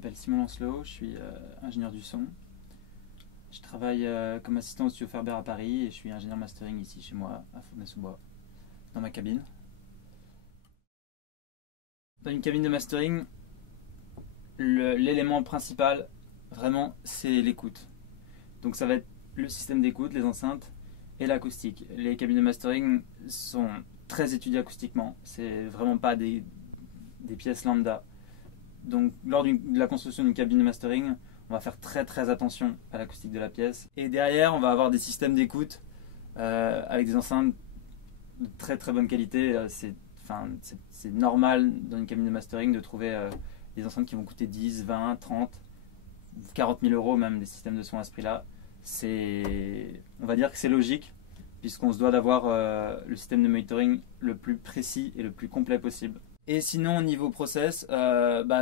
m'appelle Simon Lancelot, je suis ingénieur du son. Je travaille comme assistant au studio Ferber à Paris et je suis ingénieur mastering ici chez moi à Fontenay-sous-Bois, dans ma cabine. Dans une cabine de mastering, l'élément principal, vraiment, c'est l'écoute. Donc ça va être le système d'écoute, les enceintes et l'acoustique. Les cabines de mastering sont très étudiées acoustiquement, c'est vraiment pas des pièces lambda. Donc lors de la construction d'une cabine de mastering, on va faire très attention à l'acoustique de la pièce. Et derrière, on va avoir des systèmes d'écoute avec des enceintes de très bonne qualité. C'est normal dans une cabine de mastering de trouver des enceintes qui vont coûter 10, 20, 30, 40 000 euros même, des systèmes de son à ce prix-là. On va dire que c'est logique, puisqu'on se doit d'avoir le système de monitoring le plus précis et le plus complet possible. Et sinon, au niveau process,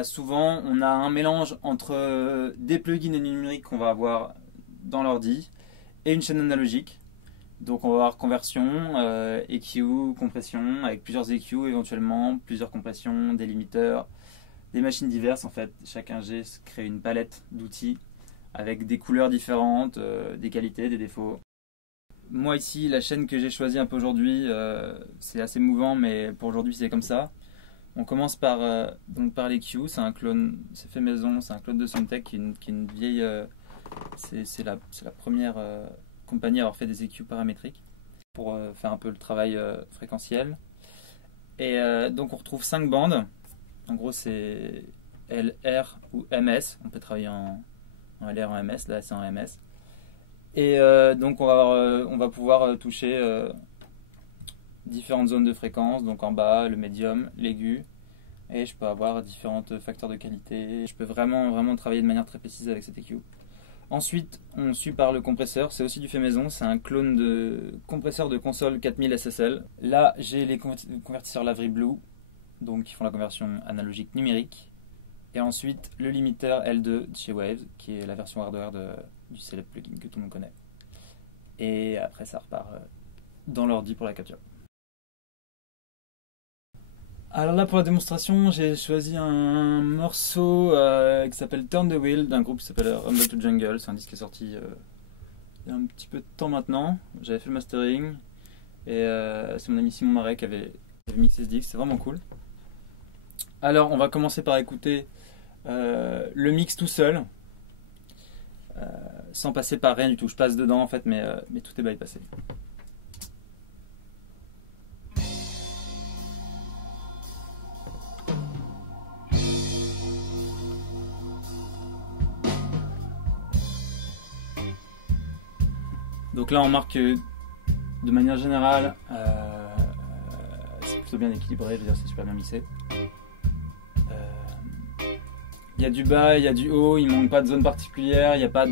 souvent on a un mélange entre des plugins et numériques qu'on va avoir dans l'ordi et une chaîne analogique. Donc on va avoir conversion, EQ, compression, avec plusieurs EQ éventuellement, plusieurs compressions, des limiteurs, des machines diverses. En fait, chaque ingé crée une palette d'outils avec des couleurs différentes, des qualités, des défauts. Moi ici, la chaîne que j'ai choisie un peu aujourd'hui, c'est assez mouvant, mais pour aujourd'hui c'est comme ça. On commence par l'EQ, c'est un clone, c'est fait maison, c'est un clone de Soundtech qui est une vieille, c'est la première compagnie à avoir fait des EQ paramétriques pour faire un peu le travail fréquentiel. Et donc on retrouve 5 bandes, en gros c'est LR ou MS, on peut travailler en LR, en MS, là c'est en MS. Et donc on va pouvoir toucher différentes zones de fréquence, donc en bas, le médium, l'aigu, et je peux avoir différents facteurs de qualité. Je peux vraiment travailler de manière très précise avec cet EQ. Ensuite, on suit par le compresseur, c'est aussi du fait maison, c'est un clone de compresseur de console 4000 SSL. Là, j'ai les convertisseurs Lavry Blue, donc qui font la conversion analogique numérique. Et ensuite, le limiteur L2 de chez Waves, qui est la version hardware du célèbre plugin que tout le monde connaît. Et après, ça repart dans l'ordi pour la capture. Alors là, pour la démonstration, j'ai choisi un morceau qui s'appelle Turn the Wheel, d'un groupe qui s'appelle Rumble to Jungle. C'est un disque qui est sorti il y a un petit peu de temps maintenant. J'avais fait le mastering et c'est mon ami Simon Marais qui avait mixé ce disque. C'est vraiment cool. Alors, on va commencer par écouter le mix tout seul, sans passer par rien du tout. Je passe dedans en fait, mais tout est bypassé. Donc là on marque que de manière générale c'est plutôt bien équilibré, je veux dire c'est super bien mixé. Il y a du bas, il y a du haut, il ne manque pas de zone particulière, il n'y a pas eu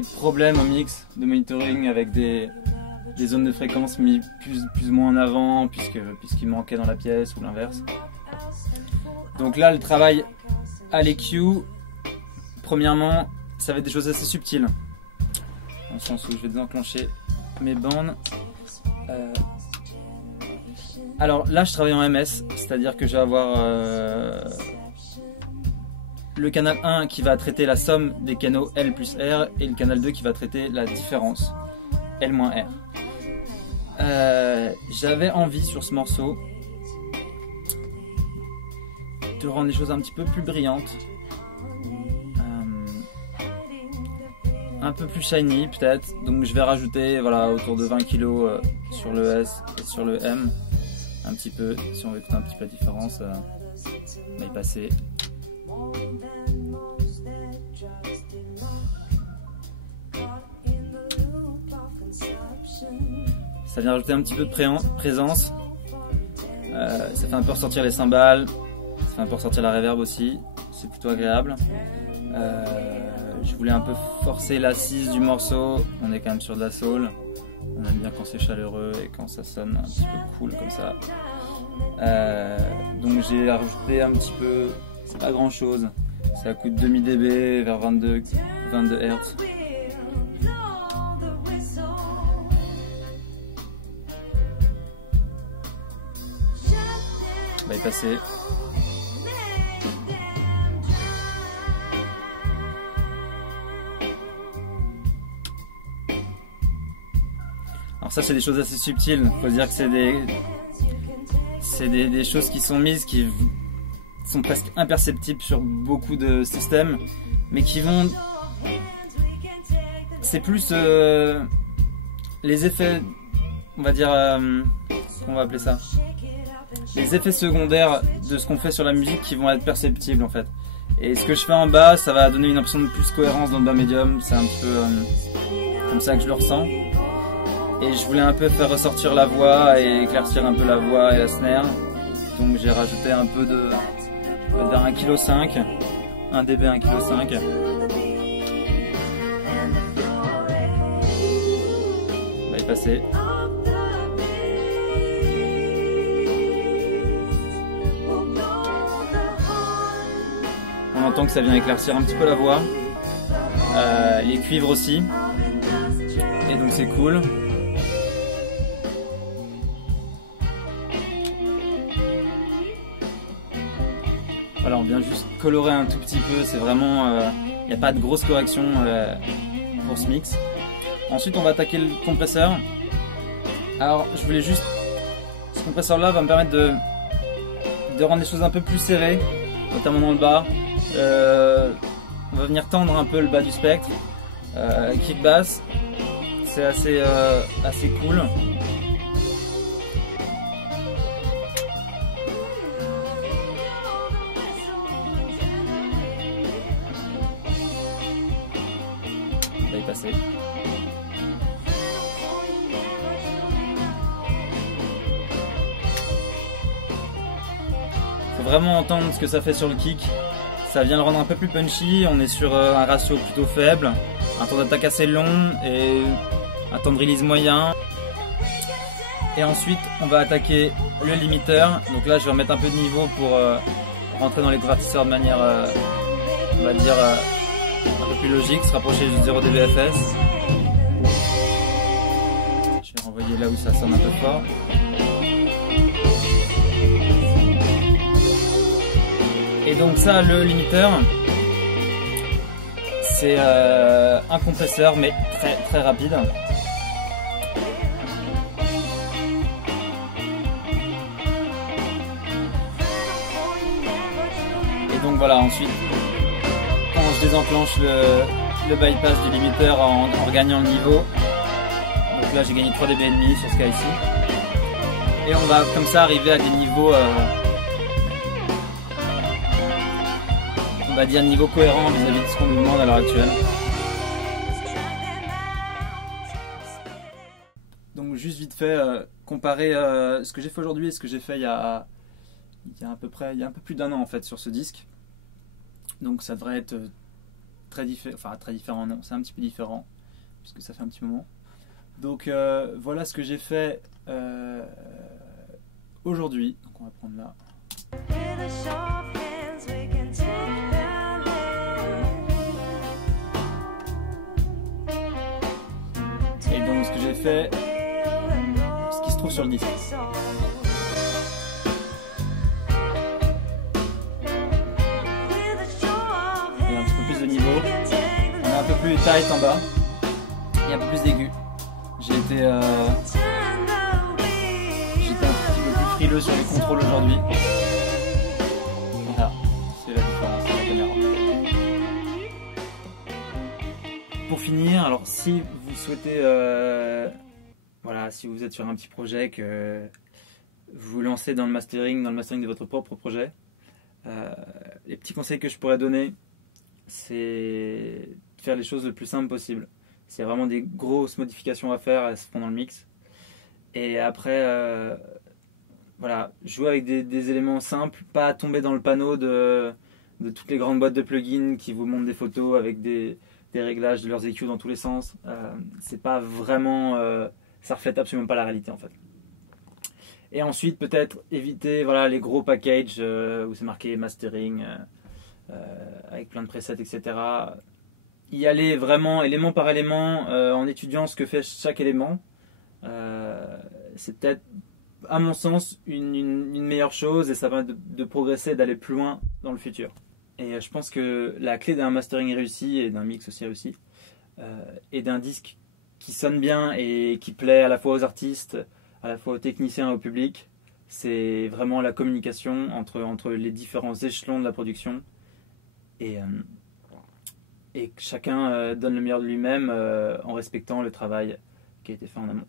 de problème au mix de monitoring avec des zones de fréquence mis plus ou moins en avant puisqu'il manquait dans la pièce ou l'inverse. Donc là le travail à l'EQ, premièrement ça va être des choses assez subtiles. Dans le sens où je vais désenclencher mes bandes. Alors là je travaille en MS, c'est-à-dire que je vais avoir le canal 1 qui va traiter la somme des canaux L plus R et le canal 2 qui va traiter la différence L moins R. J'avais envie sur ce morceau de rendre les choses un petit peu plus brillantes. Un peu plus shiny peut-être, donc je vais rajouter autour de 20 kg sur le S et sur le M, un petit peu, si on veut écouter un petit peu la différence, on va y passer. Ça vient rajouter un petit peu de présence, ça fait un peu ressortir les cymbales, ça fait un peu ressortir la reverb aussi, c'est plutôt agréable. Je voulais un peu forcer l'assise du morceau, on est quand même sur de la soul, on aime bien quand c'est chaleureux et quand ça sonne un petit peu cool comme ça. Donc j'ai rajouté un petit peu, c'est pas grand chose, ça coûte demi dB vers 22 Hz. On va y passer. Alors ça c'est des choses assez subtiles, faut dire que c'est des choses qui sont mises, qui sont presque imperceptibles sur beaucoup de systèmes, mais qui vont... C'est plus les effets, on va dire, qu'on va appeler ça, les effets secondaires de ce qu'on fait sur la musique qui vont être perceptibles en fait. Et ce que je fais en bas, ça va donner une impression de plus cohérence dans le bas médium, c'est un petit peu comme ça que je le ressens. Et je voulais un peu faire ressortir la voix et éclaircir un peu la voix et la snare. Donc j'ai rajouté un peu de, on va dire 1,5 kg, 1 dB 1,5 kg. On va y passer. On entend que ça vient éclaircir un petit peu la voix. Les cuivres aussi. Et donc c'est cool. Voilà, on vient juste colorer un tout petit peu, c'est vraiment... Il n'y a pas de grosse correction pour ce mix. Ensuite, on va attaquer le compresseur. Alors, je voulais juste... Ce compresseur-là va me permettre de rendre les choses un peu plus serrées, notamment dans le bas. On va venir tendre un peu le bas du spectre. Kick bass, c'est assez cool. On va y passer. Faut vraiment entendre ce que ça fait sur le kick. Ça vient le rendre un peu plus punchy. On est sur un ratio plutôt faible, un temps d'attaque assez long et un temps de release moyen. Et ensuite on va attaquer le limiteur. Donc là je vais remettre un peu de niveau pour rentrer dans les convertisseurs de manière on va dire un peu plus logique, se rapprocher du 0 dBFS. Je vais renvoyer là où ça sonne un peu fort. Et donc ça, le limiteur, c'est un compresseur mais très très rapide. Et donc voilà, ensuite quand je désenclenche le bypass du limiteur en regagnant le niveau, donc là j'ai gagné 3 dB et demi sur ce cas ici, et on va comme ça arriver à des niveaux on va dire niveau cohérent vis-à-vis de ce qu'on nous demande à l'heure actuelle. Donc juste vite fait, comparer ce que j'ai fait aujourd'hui et ce que j'ai fait il y a un peu plus d'un an en fait sur ce disque. Donc ça devrait être très différent, non, c'est un petit peu différent puisque ça fait un petit moment. Donc voilà ce que j'ai fait aujourd'hui. Donc on va prendre là. Et donc ce que j'ai fait, ce qui se trouve sur le disque. Il y a un petit peu plus de niveau. On est un peu plus tight en bas. Il y a un peu plus d'aigu. J'ai été un petit peu plus frileux sur les contrôles aujourd'hui. Voilà, c'est la différence de la caméra. Pour finir, alors si vous souhaitez, voilà, si vous êtes sur un petit projet que vous vous lancez dans le mastering de votre propre projet, les petits conseils que je pourrais donner, c'est de faire les choses le plus simple possible. S'il y a vraiment des grosses modifications à faire, elles se font dans le mix. Et après, voilà, jouer avec des éléments simples, pas tomber dans le panneau de toutes les grandes boîtes de plugins qui vous montrent des photos avec des réglages de leurs EQ dans tous les sens. C'est pas vraiment, ça reflète absolument pas la réalité en fait. Et ensuite peut-être éviter voilà, les gros packages où c'est marqué mastering avec plein de presets, etc. Y aller vraiment élément par élément en étudiant ce que fait chaque élément. C'est peut-être à mon sens une meilleure chose et ça va de progresser, d'aller plus loin dans le futur. Et je pense que la clé d'un mastering réussi et d'un mix aussi réussi et d'un disque qui sonne bien et qui plaît à la fois aux artistes, à la fois aux techniciens et au public, c'est vraiment la communication entre les différents échelons de la production. Et, et que chacun donne le meilleur de lui-même en respectant le travail qui a été fait en amont.